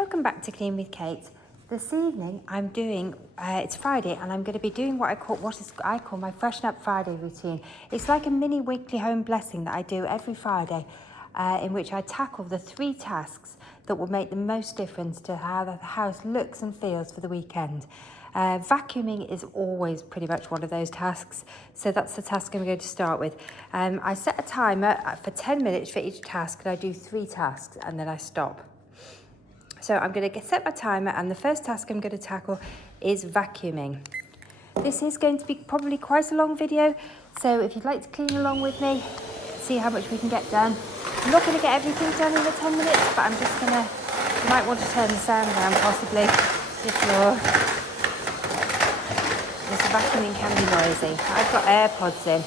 welcome back to Clean with Kate. This evening I'm doing, it's Friday, and I'm going to be doing what I call my Freshen Up Friday routine. It's like a mini weekly home blessing that I do every Friday, in which I tackle the 3 tasks that will make the most difference to how the house looks and feels for the weekend. Vacuuming is always pretty much one of those tasks, so that's the task I'm going to start with. I set a timer for 10 minutes for each task, and I do 3 tasks and then I stop. So I'm going to set my timer, and the first task I'm going to tackle is vacuuming. This is going to be probably quite a long video, so if you'd like to clean along with me, see how much we can get done. I'm not going to get everything done in the 10 minutes, but I'm just going to, you might want to turn the sound down possibly if the vacuuming can be noisy. I've got AirPods in,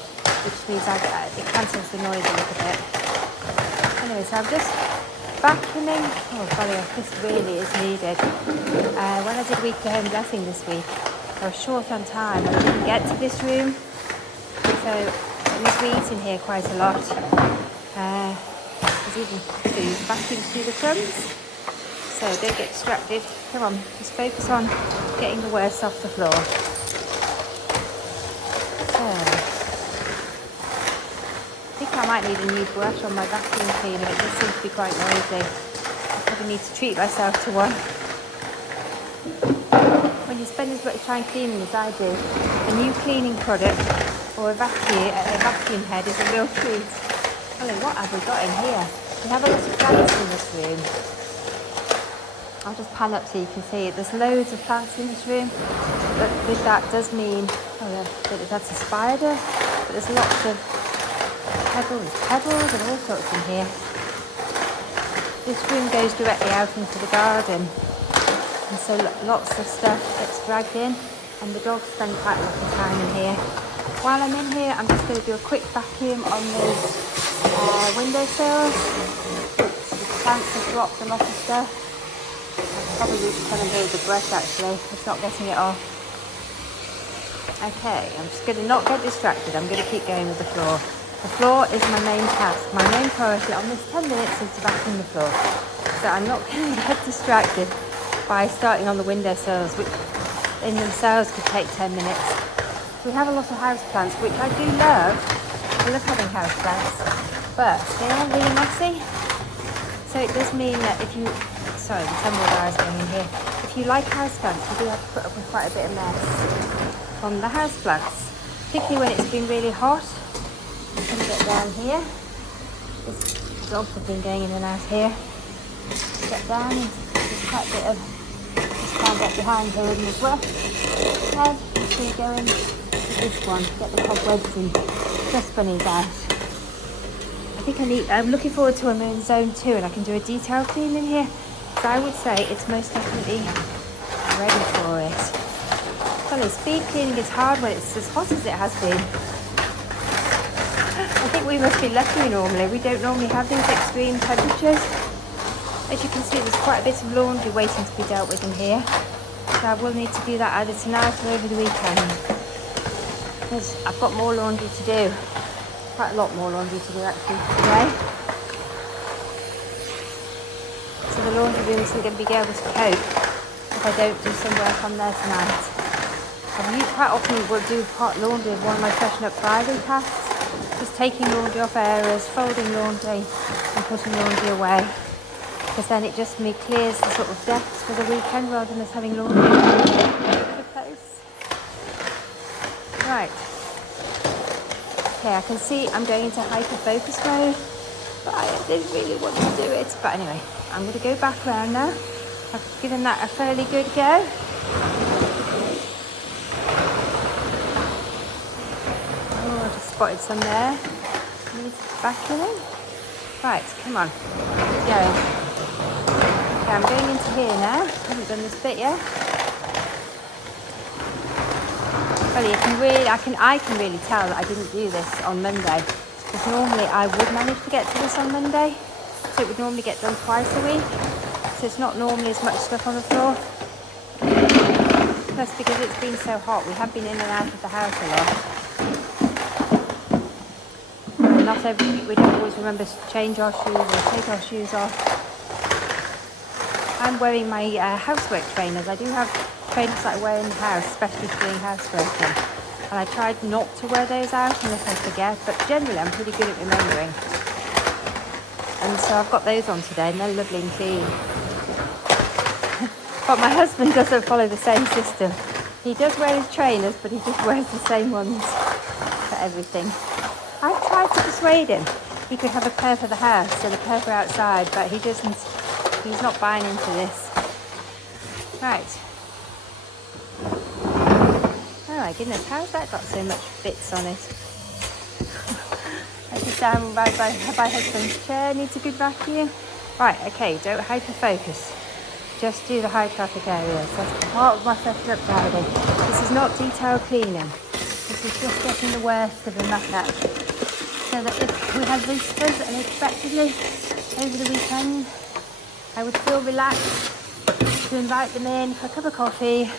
which means it cancels the noise a little bit. Anyway, so I'm just vacuuming. Oh golly, this really is needed. When I did weekly home blessing this week, I was short on time and I didn't get to this room, so it was eating here quite a lot. There's even food vacuumed through the crumbs, so don't get distracted. Come on, just focus on getting the worst off the floor. I might need a new brush on my vacuum cleaner. It just seems to be quite noisy. I probably need to treat myself to one. When you spend as much time cleaning as I do, a new cleaning product or a vacuum head is a real treat. Hello, what have we got in here? We have a lot of plants in this room. I'll just pan up so you can see it. There's loads of plants in this room, but with that does mean, that's a spider, but there's lots of pebbles and all sorts in here. This room goes directly out into the garden, and so lots of stuff gets dragged in, and the dogs spend quite a lot of time in here. While I'm in here, I'm just going to do a quick vacuum on those windowsills. The plants have dropped a lot of stuff. I'm probably just trying to build the brush actually, it's not getting it off. Okay, I'm just going to not get distracted, I'm going to keep going with the floor. The floor is my main task. My main priority on this 10 minutes is to vacuum the floor. So I'm not going to get distracted by starting on the windowsills, which in themselves could take 10 minutes. We have a lot of houseplants, which I do love. I love having houseplants, but they are really messy. So it does mean that if you, sorry, the tumble is going in here. If you like houseplants, you do have to put up with quite a bit of mess on the houseplants, particularly when it's been really hot. I'm going to get down here. This dogs have been going in and out here. Get down, and there's quite a bit of, just can't get behind here as well. Okay, just going to go in with this one, get the cobwebs and dust bunnies out. I'm looking forward to when we're in zone 2 and I can do a detail clean in here. So I would say it's most definitely ready for it. Well, speed cleaning is hard when it's as hot as it has been. I think we must be lucky normally. We don't normally have these extreme temperatures. As you can see, there's quite a bit of laundry waiting to be dealt with in here. So I will need to do that either tonight or over the weekend. Because I've got more laundry to do. Quite a lot more laundry to do actually today. So the laundry room isn't going to be able to cope if I don't do some work on there tonight. Quite often will do hot laundry of one of my Freshen Up Friday tasks. Just taking laundry off areas, folding laundry and putting laundry away, because then it just clears the sort of depths for the weekend rather than us having laundry all over the place. Right. Okay, I can see I'm going into hyper-focus mode, but I didn't really want to do it. But anyway, I'm going to go back around now. I've given that a fairly good go. Spotted some there. Needs vacuuming. Right, come on. Keep going. Okay, I'm going into here now. I haven't done this bit yet. Well, I can really tell that I didn't do this on Monday. Because normally I would manage to get to this on Monday. So it would normally get done twice a week. So it's not normally as much stuff on the floor. Plus, because it's been so hot, we have been in and out of the house a lot. We don't always remember to change our shoes or take our shoes off. I'm wearing my housework trainers. I do have trainers that I wear in the house, especially for doing housework. And I tried not to wear those out unless I forget, but generally I'm pretty good at remembering. And so I've got those on today, and they're lovely and clean. But my husband doesn't follow the same system. He does wear his trainers, but he just wears the same ones for everything. I've tried to persuade him he could have a pair for the house and a pair for outside, but he doesn't. He's not buying into this. Right. Oh my goodness, how's that got so much bits on it? I just down by my husband's chair, needs a good vacuum. Right, okay, don't hyper-focus. Just do the high traffic areas. That's part of my Freshen Up Friday. This is not detail cleaning. This is just getting the worst of the muck out. So that if we had visitors unexpectedly over the weekend, I would feel relaxed to invite them in for a cup of coffee.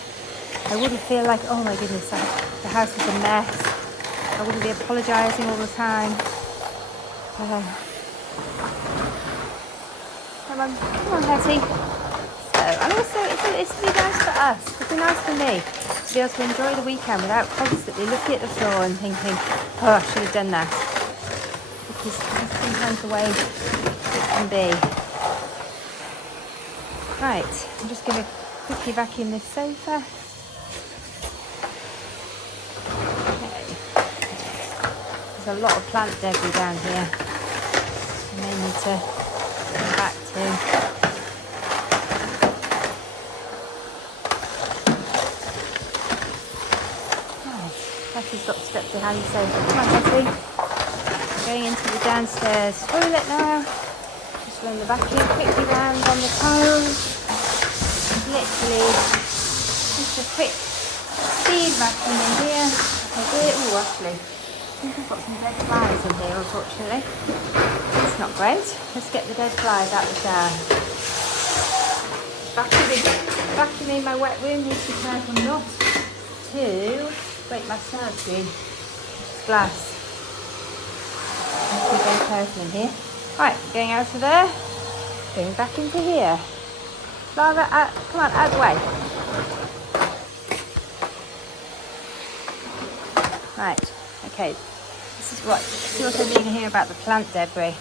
I wouldn't feel like, oh my goodness, the house was a mess. I wouldn't be apologising all the time. Come on, Hetty. So, and also, it's really nice for us. It'd be nice for me to be able to enjoy the weekend without constantly looking at the floor and thinking, oh, I should have done that. Because that's sometimes the way it can be. Right, I'm just going to quickly vacuum this sofa. There's a lot of plant debris down here. I may need to come back to. Right, Hetty's got stuck behind the sofa. Come on, Hetty. Going into the downstairs toilet now. Just run the vacuum quickly round on the tiles. Literally, just a quick speed vacuum in here. Oh, actually. I think I've got some dead flies in here, unfortunately. It's not great. Let's get the dead flies out of the shower. Vacuuming my wet room, need to be careful not to break my sunscreen. It's glass. Need to be very careful in here. Right, going out of there, going back into here. Lara, come on, out of the way. Right, okay. This is what I mean here about the plant debris.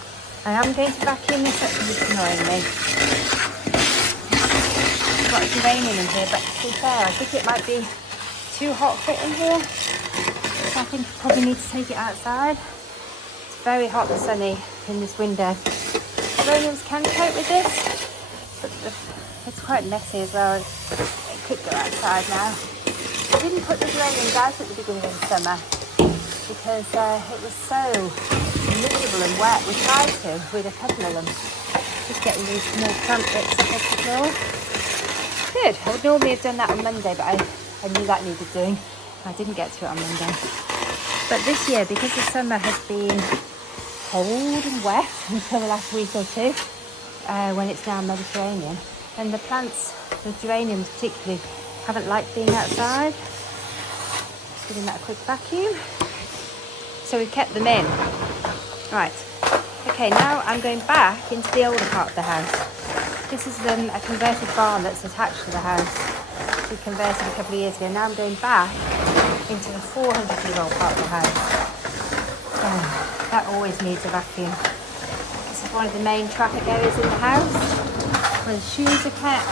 I am going to vacuum this up because it's annoying me. It's got geranium in here, but to be fair, I think it might be too hot for it in here. So I think I probably need to take it outside. It's very hot and sunny in this window. Geraniums can cope with this, but it's quite messy as well. It could go outside now. I didn't put the geraniums out at the beginning of the summer because it was so miserable and wet. We tried to with a couple of them, just getting these small plant bits off the floor. Good. I would normally have done that on Monday, but I knew that needed doing. I didn't get to it on Monday. But this year, because the summer has been cold and wet until the last week or two, when it's now Mediterranean, and the plants, the geraniums particularly, haven't liked being outside. Just giving that a quick vacuum. So we've kept them in. Right. Okay, now I'm going back into the older part of the house. This is a converted barn that's attached to the house. We converted a couple of years ago. Now I'm going back into the 400-year-old part of the house. Oh, that always needs a vacuum. This is one of the main traffic areas in the house, where the shoes are kept,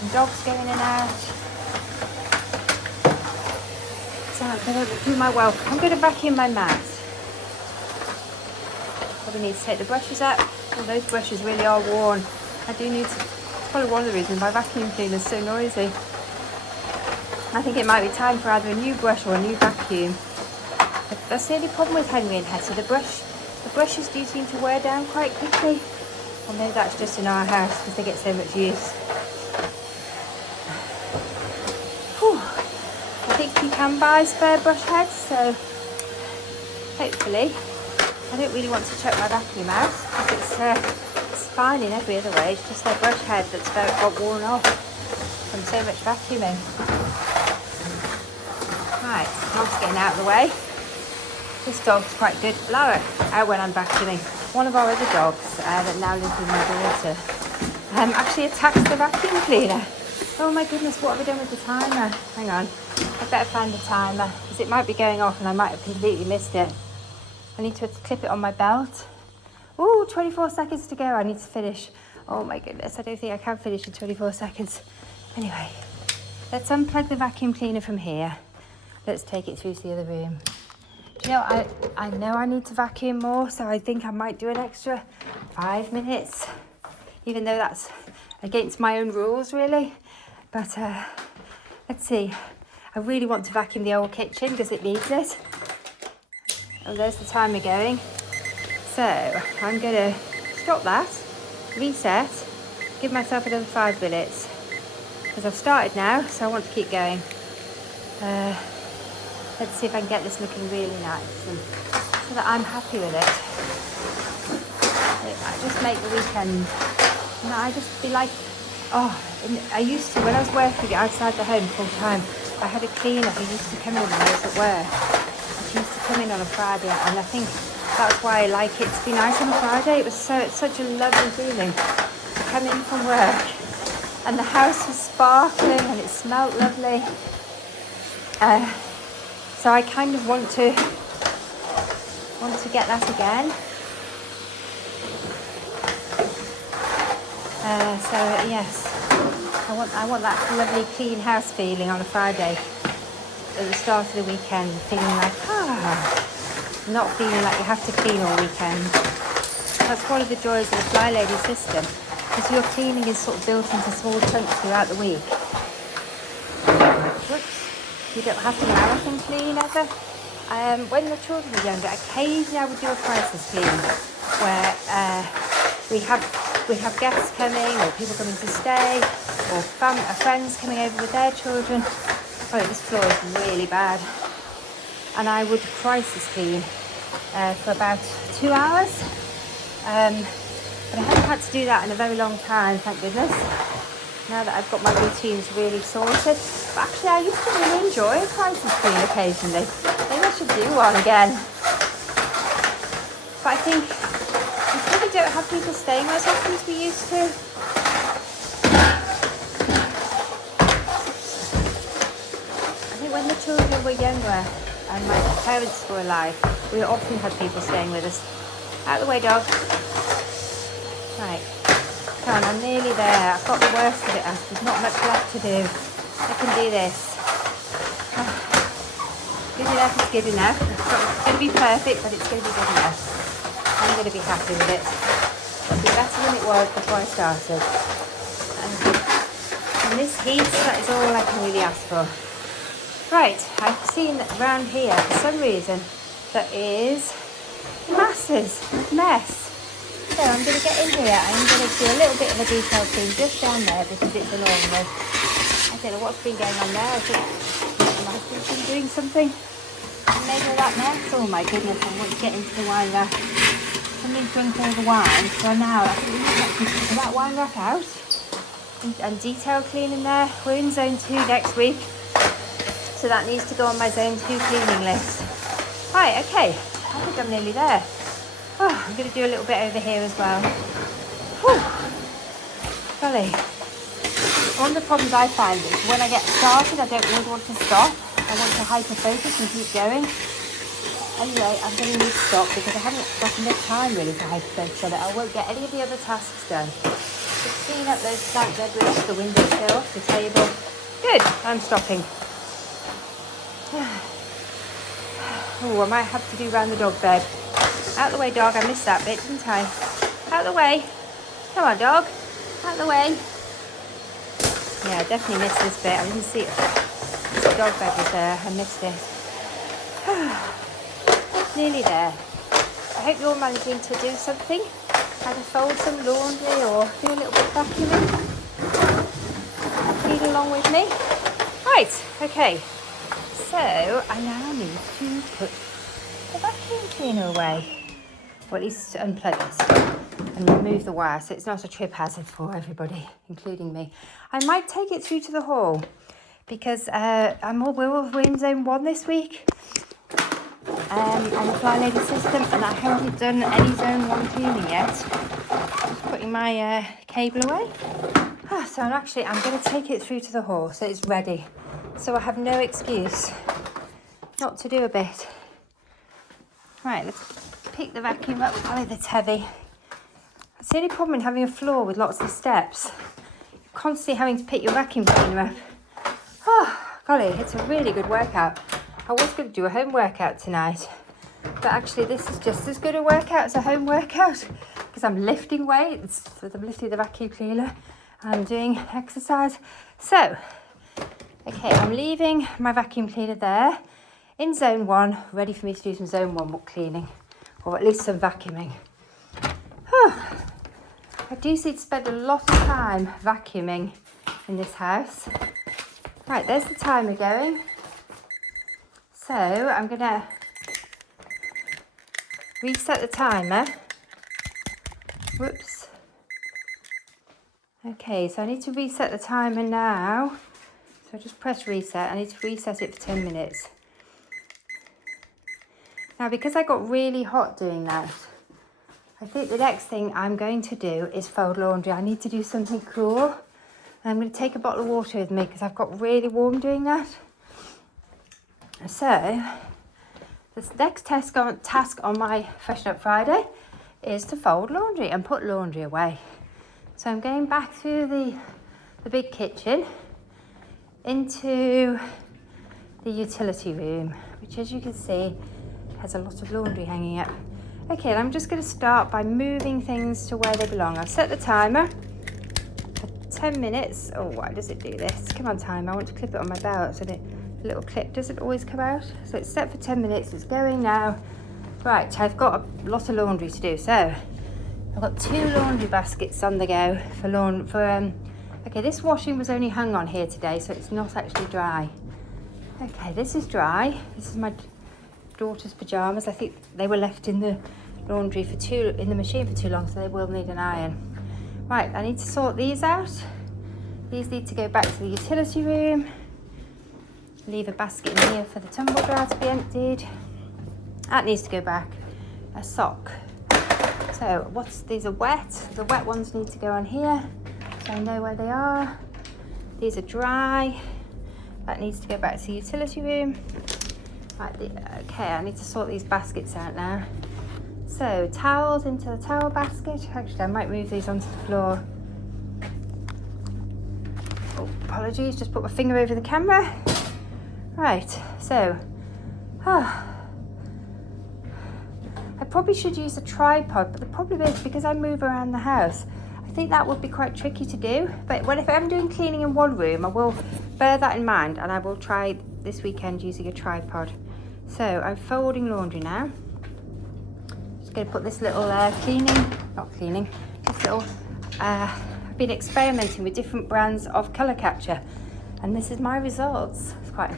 and dogs go in and out. So I'm going to do my welcome. I'm going to vacuum my mat. Probably need to take the brushes out. Oh, those brushes really are worn. I do need to, probably one of the reasons my vacuum cleaner is so noisy. I think it might be time for either a new brush or a new vacuum. But that's the only problem with Henry and Hetty. The brushes do seem to wear down quite quickly. Or maybe that's just in our house because they get so much use. Whew. I think you can buy spare brush heads, so hopefully. I don't really want to chuck my vacuum out because it's fine in every other way. It's just their brush head that's got worn off from so much vacuuming. Right, dog's getting out of the way. This dog's quite good. Blow it out when I'm vacuuming. One of our other dogs that now lives with my daughter actually attacks the vacuum cleaner. Oh my goodness, what have I done with the timer? Hang on, I better find the timer because it might be going off and I might have completely missed it. I need to clip it on my belt. Ooh, 24 seconds to go. I need to finish. Oh my goodness, I don't think I can finish in 24 seconds. Anyway, let's unplug the vacuum cleaner from here. Let's take it through to the other room. Do you know, I know I need to vacuum more, so I think I might do an extra 5 minutes, even though that's against my own rules, really. But let's see. I really want to vacuum the old kitchen because it needs it. Oh, there's the timer going. So I'm going to stop that, reset, give myself another 5 minutes because I've started now, so I want to keep going. Let's see if I can get this looking really nice and so that I'm happy with it. I just make the weekend, and I just be like, oh, I used to, when I was working outside the home full time, I had a cleaner who used to come in when I was at work. And she used to come in on a Friday, and I think that's why I like it to be nice on a Friday. It was such a lovely feeling to come in from work and the house was sparkling and it smelled lovely. So I kind of want to get that again. So yes, I want that lovely clean house feeling on a Friday at the start of the weekend, feeling like not feeling like you have to clean all weekend. That's one of the joys of the Fly Lady system, because your cleaning is sort of built into small chunks throughout the week. Whoops. You don't have to marathon clean ever. When the children were younger, occasionally I would do a crisis clean where we have guests coming or people coming to stay or friends coming over with their children. Oh, this floor is really bad. And I would crisis clean for about 2 hours. But I haven't had to do that in a very long time, thank goodness. Now that I've got my routines really sorted. But actually I used to really enjoy a crisis clean occasionally. Maybe I should do one again. But I think we probably don't have people staying as often as we used to. I think when the children were younger and my parents were alive, we often had people staying with us. Out of the way, dog. Right. Come on, I'm nearly there. I've got the worst of it out. There's not much left to do. I can do this. Good enough is good enough. It's not going to be perfect, but it's going to be good enough. I'm going to be happy with it. It'll be better than it was before I started. And this heat, that is all I can really ask for. Right, I've seen around here, for some reason, there is masses of mess. So I'm going to get in here. I'm going to do a little bit of a detail clean just down there because it's annoying me. I don't know what's been going on there. I think my husband's been doing something. Made all that mess. Oh my goodness, I want to get into the wine rack. Somebody's drunk all the wine. So now I think we need to take that wine rack out and detail clean in there. We're in zone 2 next week. So that needs to go on my zone 2 cleaning list. Right, okay. I think I'm nearly there. Oh, I'm going to do a little bit over here as well. Whew. Golly. One of the problems I find is when I get started, I don't always want to stop. I want to hyper-focus and keep going. Anyway, I'm going to need to stop because I haven't got enough time really to hyper-focus on it. I won't get any of the other tasks done. Just clean up those plant debris, the windowsill, the table. Good, I'm stopping. Oh, I might have to do round the dog bed. Out the way, dog. I missed that bit, didn't I? Out the way. Come on, dog. Out the way. Yeah, I definitely missed this bit. I didn't see it. The dog bed was there. I missed it. Nearly there. I hope you're managing to do something. Either fold some laundry or do a little bit of vacuuming. Feed along with me. Right, okay. So I now need to put the vacuum cleaner away. Or at least unplug it and remove the wire so it's not a trip hazard for everybody, including me. I might take it through to the hall because we're in zone 1 this week on the Fly Lady system, and I haven't done any zone 1 cleaning yet. putting my cable away. So I'm going to take it through to the hall so it's ready. So I have no excuse not to do a bit. Right, let's pick the vacuum up. Oh, that's heavy. It's the only problem in having a floor with lots of steps. You're constantly having to pick your vacuum cleaner up. Oh, golly, it's a really good workout. I was going to do a home workout tonight, but actually this is just as good a workout as a home workout because I'm lifting weights, so I'm lifting the vacuum cleaner and I'm doing exercise. So, okay, I'm leaving my vacuum cleaner there in zone 1, ready for me to do some zone 1 cleaning, or at least some vacuuming. I do need to spend a lot of time vacuuming in this house. Right, there's the timer going. So I'm going to reset the timer. Whoops. Okay, so I need to reset the timer now. So I just press reset. I need to reset it for 10 minutes. Now, because I got really hot doing that, I think the next thing I'm going to do is fold laundry. I need to do something cool. And I'm going to take a bottle of water with me because I've got really warm doing that. So, this next task on my Freshen Up Friday is to fold laundry and put laundry away. So I'm going back through the big kitchen into the utility room, which, as you can see, has a lot of laundry hanging up. Okay, and I'm just going to start by moving things to where they belong. I've set the timer for 10 minutes. Oh, why does it do this? Come on, timer. I want to clip it on my belt so that the little clip doesn't always come out. So it's set for 10 minutes. It's going now. Right, I've got a lot of laundry to do. So I've got 2 laundry baskets on the go okay, this washing was only hung on here today, so it's not actually dry. Okay, this is dry. This is my daughter's pajamas. I think they were left in the laundry in the machine for too long, so they will need an iron. Right, I need to sort these out. These need to go back to the utility room. Leave a basket in here for the tumble dryer to be emptied. That needs to go back. A sock. So these are wet. The wet ones need to go on here, so I know where they are. These are dry. That needs to go back to the utility room. Right, okay, I need to sort these baskets out now. So, towels into the towel basket. Actually, I might move these onto the floor. Oh, apologies, just put my finger over the camera. Right, so, I probably should use a tripod, but the problem is because I move around the house, I think that would be quite tricky to do. But if I'm doing cleaning in one room, I will bear that in mind and I will try this weekend using a tripod. So I'm folding laundry now. Just going to put this little I've been experimenting with different brands of colour catcher, and this is my results. It's quite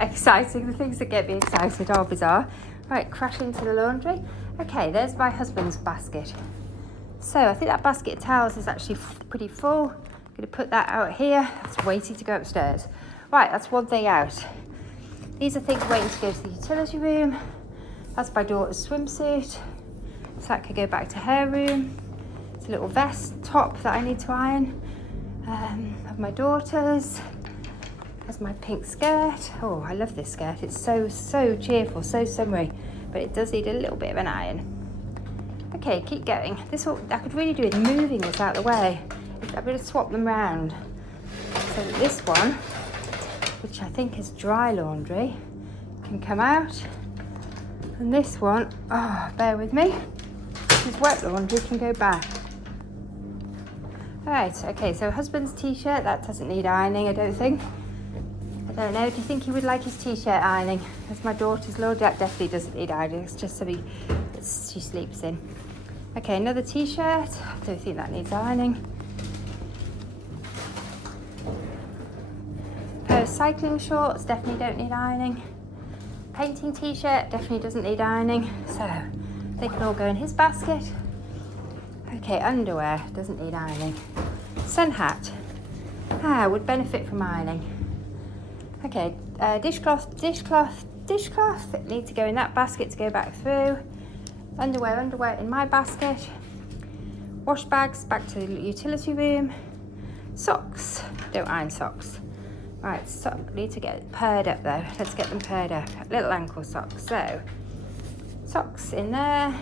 exciting. The things that get me excited are bizarre. Right, crash into the laundry. Okay, there's my husband's basket. So I think that basket of towels is actually pretty full. I'm going to put that out here. It's waiting to go upstairs. Right, that's one thing out. These are things waiting to go to the utility room. That's my daughter's swimsuit. So that could go back to her room. It's a little vest top that I need to iron. Of my daughter's. There's my pink skirt. Oh, I love this skirt. It's so cheerful, so summery, but it does need a little bit of an iron. Okay, keep going. I could really do with moving this out of the way. I'm going to swap them round. So that this one, which I think is dry laundry, can come out. And this one, bear with me, this is wet laundry, can go back. Alright, okay, so husband's t-shirt, that doesn't need ironing, I don't think. I don't know, do you think he would like his t-shirt ironing? That's my daughter's laundry, that definitely doesn't need ironing, it's just something that she sleeps in. Okay, another t-shirt, I don't think that needs ironing. Pair of cycling shorts, definitely don't need ironing. Painting t-shirt, definitely doesn't need ironing, so they can all go in his basket. Okay, underwear, doesn't need ironing. Sun hat, would benefit from ironing. Okay, dishcloth, need to go in that basket to go back through. Underwear in my basket. Wash bags, back to the utility room. Socks, don't iron socks. Right, so need to get paired up though. Let's get them paired up. Little ankle socks. So, socks in there.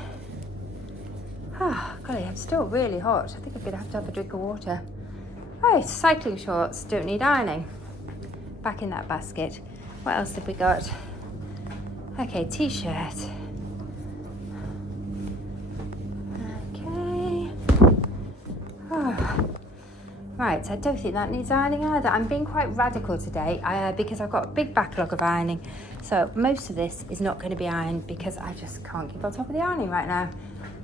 Oh, golly, I'm still really hot. I think I'm gonna have to have a drink of water. Right, cycling shorts, don't need ironing. Back in that basket. What else have we got? Okay, t-shirt. Okay. Oh. Right, I don't think that needs ironing either. I'm being quite radical today because I've got a big backlog of ironing. So most of this is not going to be ironed because I just can't keep on top of the ironing right now.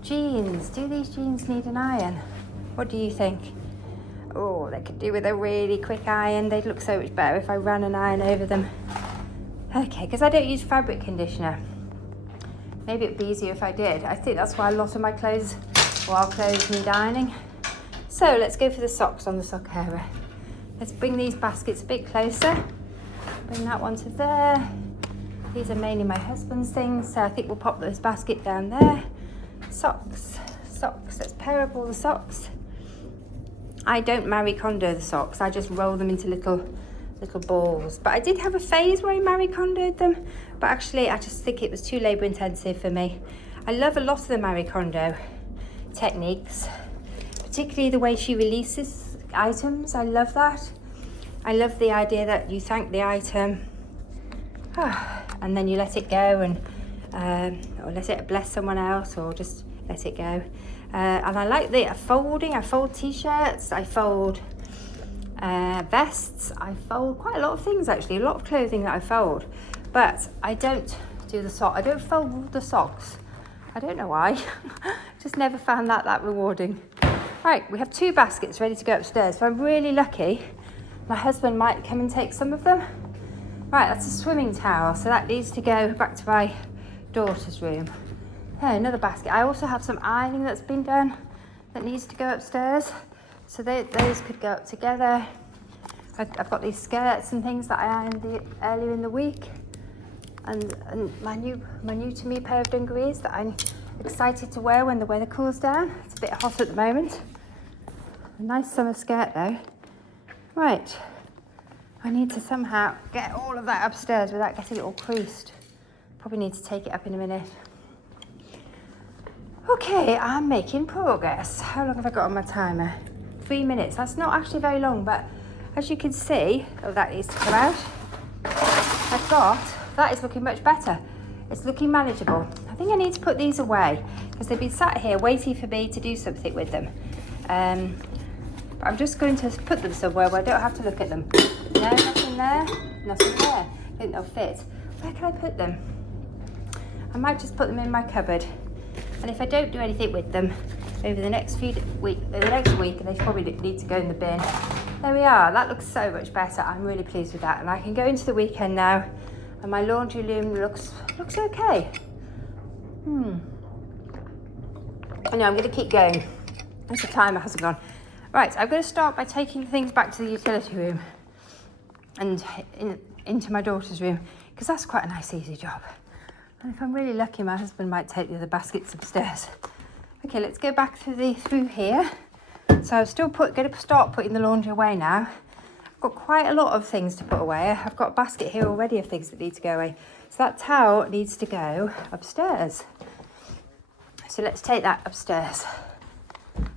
Jeans, do these jeans need an iron? What do you think? Oh, they could do with a really quick iron. They'd look so much better if I ran an iron over them. Okay, because I don't use fabric conditioner. Maybe it'd be easier if I did. I think that's why a lot of my clothes, or our clothes, need ironing. So let's go for the socks on the sock area. Let's bring these baskets a bit closer. Bring that one to there. These are mainly my husband's things, so I think we'll pop this basket down there. Socks, socks. Let's pair up all the socks. I don't Marie Kondo the socks. I just roll them into little balls. But I did have a phase where I Marie Kondoed them, but actually I just think it was too labour intensive for me. I love a lot of the Marie Kondo techniques. Particularly the way she releases items, I love that. I love the idea that you thank the item and then you let it go and or let it bless someone else or just let it go. And I like the folding. I fold t-shirts, I fold vests, I fold quite a lot of things actually, a lot of clothing that I fold. But I don't do the sock. I don't fold the socks. I don't know why. Just never found that rewarding. Right, we have 2 baskets ready to go upstairs. If I'm really lucky, my husband might come and take some of them. Right, that's a swimming towel, so that needs to go back to my daughter's room. Oh, another basket. I also have some ironing that's been done that needs to go upstairs. So those could go up together. I've got these skirts and things that I ironed earlier in the week. And my new to me pair of dungarees that I'm excited to wear when the weather cools down. It's a bit hot at the moment. A nice summer skirt though. Right, I need to somehow get all of that upstairs without getting it all creased. Probably need to take it up in a minute. Okay, I'm making progress. How long have I got on my timer? 3 minutes. That's not actually very long, but as you can see, oh, that needs to come out. That is looking much better. It's looking manageable. I think I need to put these away because they've been sat here waiting for me to do something with them. But I'm just going to put them somewhere where I don't have to look at them. No, nothing there, nothing there. I think they'll fit. Where can I put them? I might just put them in my cupboard. And if I don't do anything with them over the next week, they probably need to go in the bin. There we are. That looks so much better. I'm really pleased with that. And I can go into the weekend now, and my laundry loom looks okay. I know, I'm going to keep going. As the timer hasn't gone. Right, I'm going to start by taking things back to the utility room and into my daughter's room, because that's quite a nice, easy job. And if I'm really lucky, my husband might take the other baskets upstairs. Okay, let's go back through here. So I'm still going to start putting the laundry away now. I've got quite a lot of things to put away. I've got a basket here already of things that need to go away. So that towel needs to go upstairs. So let's take that upstairs.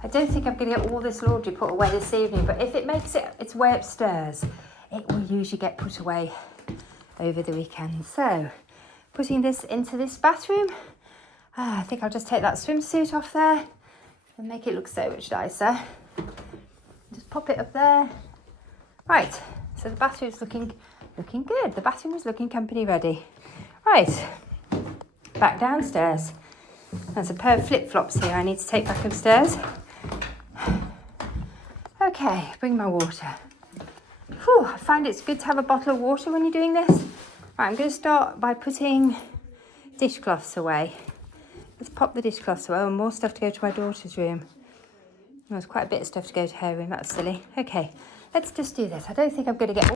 I don't think I'm going to get all this laundry put away this evening, but if it makes its way upstairs, it will usually get put away over the weekend. So, putting this into this bathroom, I think I'll just take that swimsuit off there and make it look so much nicer. Just pop it up there. Right, so the bathroom's looking good. The bathroom is looking company ready. Right, back downstairs. There's a pair of flip-flops here I need to take back upstairs. Okay, bring my water. Whew, I find it's good to have a bottle of water when you're doing this. Right, I'm going to start by putting dishcloths away. Let's pop the dishcloths away. Oh, more stuff to go to my daughter's room. There's quite a bit of stuff to go to her room. That's silly. Okay, let's just do this. I don't think I'm going to get